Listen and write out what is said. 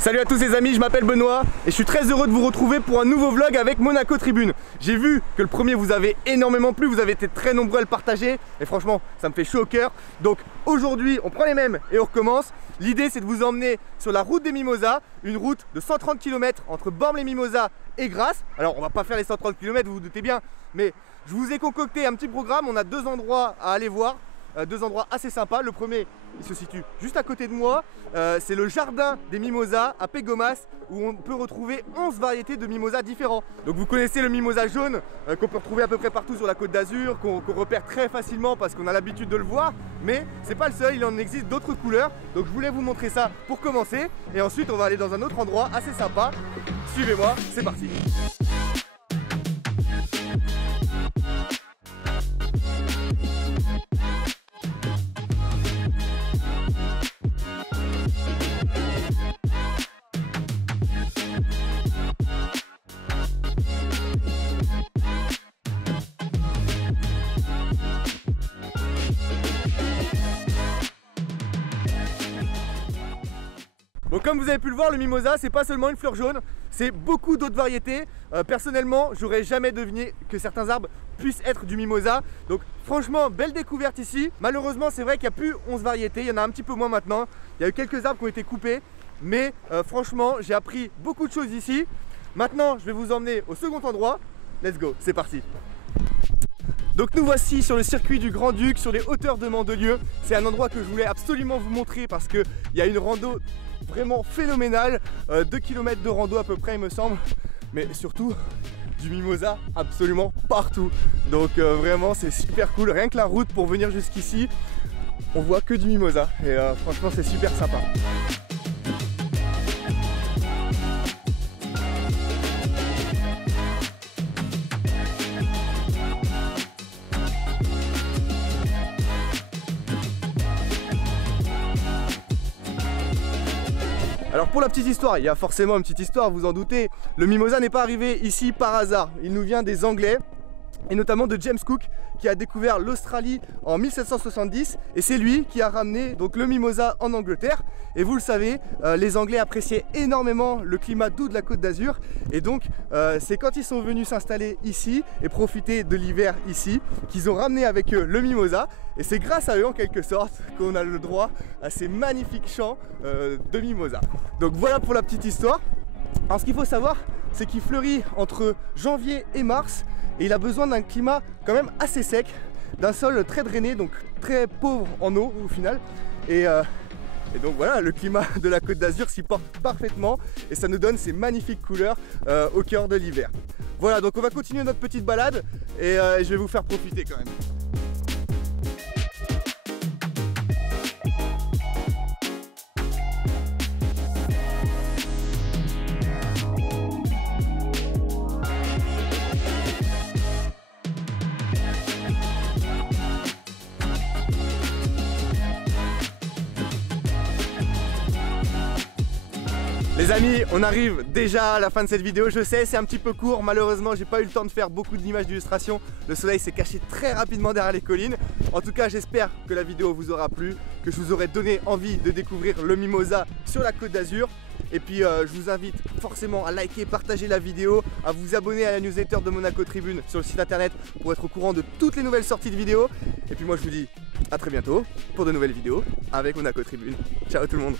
Salut à tous les amis, je m'appelle Benoît et je suis très heureux de vous retrouver pour un nouveau vlog avec Monaco Tribune. J'ai vu que le premier vous avait énormément plu, vous avez été très nombreux à le partager et franchement ça me fait chaud au cœur. Donc aujourd'hui on prend les mêmes et on recommence. L'idée c'est de vous emmener sur la route des Mimosas, une route de 130 km entre Bormes-les-Mimosas et Grasse. Alors on va pas faire les 130 km, vous vous doutez bien, mais je vous ai concocté un petit programme. On a deux endroits à aller voir. Deux endroits assez sympas. Le premier il se situe juste à côté de moi, c'est le jardin des Mimosas à Pégomas où on peut retrouver 11 variétés de mimosas différents. Donc vous connaissez le mimosa jaune qu'on peut retrouver à peu près partout sur la Côte d'Azur, qu'on repère très facilement parce qu'on a l'habitude de le voir, mais c'est pas le seul, il en existe d'autres couleurs. Donc je voulais vous montrer ça pour commencer et ensuite on va aller dans un autre endroit assez sympa. Suivez-moi, c'est parti. Bon, comme vous avez pu le voir, le mimosa c'est pas seulement une fleur jaune, c'est beaucoup d'autres variétés. Personnellement, j'aurais jamais deviné que certains arbres puissent être du mimosa. Donc franchement, belle découverte ici. Malheureusement, c'est vrai qu'il n'y a plus 11 variétés, il y en a un petit peu moins maintenant. Il y a eu quelques arbres qui ont été coupés, mais franchement, j'ai appris beaucoup de choses ici. Maintenant, je vais vous emmener au second endroit. Let's go, c'est parti. Donc nous voici sur le circuit du Grand-Duc, sur les hauteurs de Mandelieu. C'est un endroit que je voulais absolument vous montrer parce qu'il y a une rando vraiment phénoménale, 2 km de rando à peu près il me semble, mais surtout du mimosa absolument partout. Donc vraiment c'est super cool, rien que la route pour venir jusqu'ici, on voit que du mimosa et franchement c'est super sympa. Alors pour la petite histoire, il y a forcément une petite histoire, vous en doutez. Le mimosa n'est pas arrivé ici par hasard. Il nous vient des Anglais et notamment de James Cook qui a découvert l'Australie en 1770 et c'est lui qui a ramené donc le mimosa en Angleterre. Et vous le savez, les Anglais appréciaient énormément le climat doux de la Côte d'Azur et donc c'est quand ils sont venus s'installer ici et profiter de l'hiver ici qu'ils ont ramené avec eux le mimosa et c'est grâce à eux en quelque sorte qu'on a le droit à ces magnifiques champs de mimosa. Donc voilà pour la petite histoire. Alors ce qu'il faut savoir, c'est qu'il fleurit entre janvier et mars et il a besoin d'un climat quand même assez sec, d'un sol très drainé, donc très pauvre en eau au final. Et donc voilà, le climat de la Côte d'Azur s'y porte parfaitement et ça nous donne ces magnifiques couleurs au cœur de l'hiver. Voilà, donc on va continuer notre petite balade et je vais vous faire profiter quand même. Les amis, on arrive déjà à la fin de cette vidéo, je sais c'est un petit peu court, malheureusement j'ai pas eu le temps de faire beaucoup d'images d'illustration, le soleil s'est caché très rapidement derrière les collines. En tout cas j'espère que la vidéo vous aura plu, que je vous aurai donné envie de découvrir le mimosa sur la Côte d'Azur. Et puis je vous invite forcément à liker, partager la vidéo, à vous abonner à la newsletter de Monaco Tribune sur le site internet pour être au courant de toutes les nouvelles sorties de vidéos. Et puis moi je vous dis à très bientôt pour de nouvelles vidéos avec Monaco Tribune. Ciao tout le monde.